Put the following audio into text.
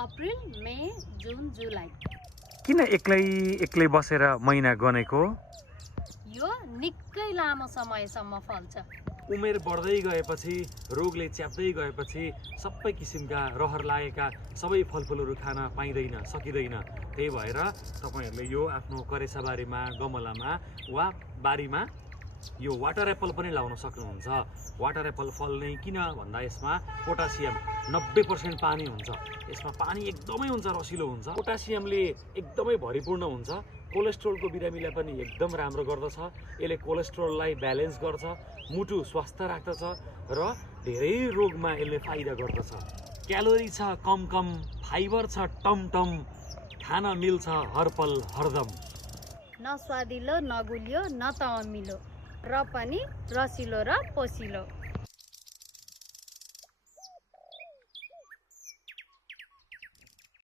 April, मे, जुन, जुलाई। किन एक्लै बसेर महिना गनेको? यो निकै लामो समयसम्म फल्छ। उमेर बढ्दै गएपछि, रोगले च्याप्दै गएपछि सबै किसिमका रहर लागेका सबै फलफुलहरू खान पाइँदैन, सकिँदैन। त्यही भएर तपाईँहरूले यो आफ्नो करेसाबारीमा, गमलामा वा बारीमा यो वाटर एप्पल पनि लाउन सक्नुहुन्छ। वाटर एप्पल फल्ने किन भन्दा यसमा पोटासियम 90% पानी हुन्छ। यसमा पानी एकदमै हुन्छ, रसिलो हुन्छ। पोटासियमले एकदमै भरिपूर्ण हुन्छ। कोलेस्ट्रोलको बिरामीलाई पनि एकदम राम्रो गर्दछ। यसले कोलेस्ट्रोललाई ब्यालेन्स गर्छ, मुटु स्वस्थ राख्दछ र धेरै रोगमा यसले फाइदा गर्दछ। क्यालोरी छ कम, फाइबर छ टम, खान मिल्छ हरपल हरदम। न स्वादिलो, न गुलियो, न त अमिलो, र पनि रसिलो र पोसिलो।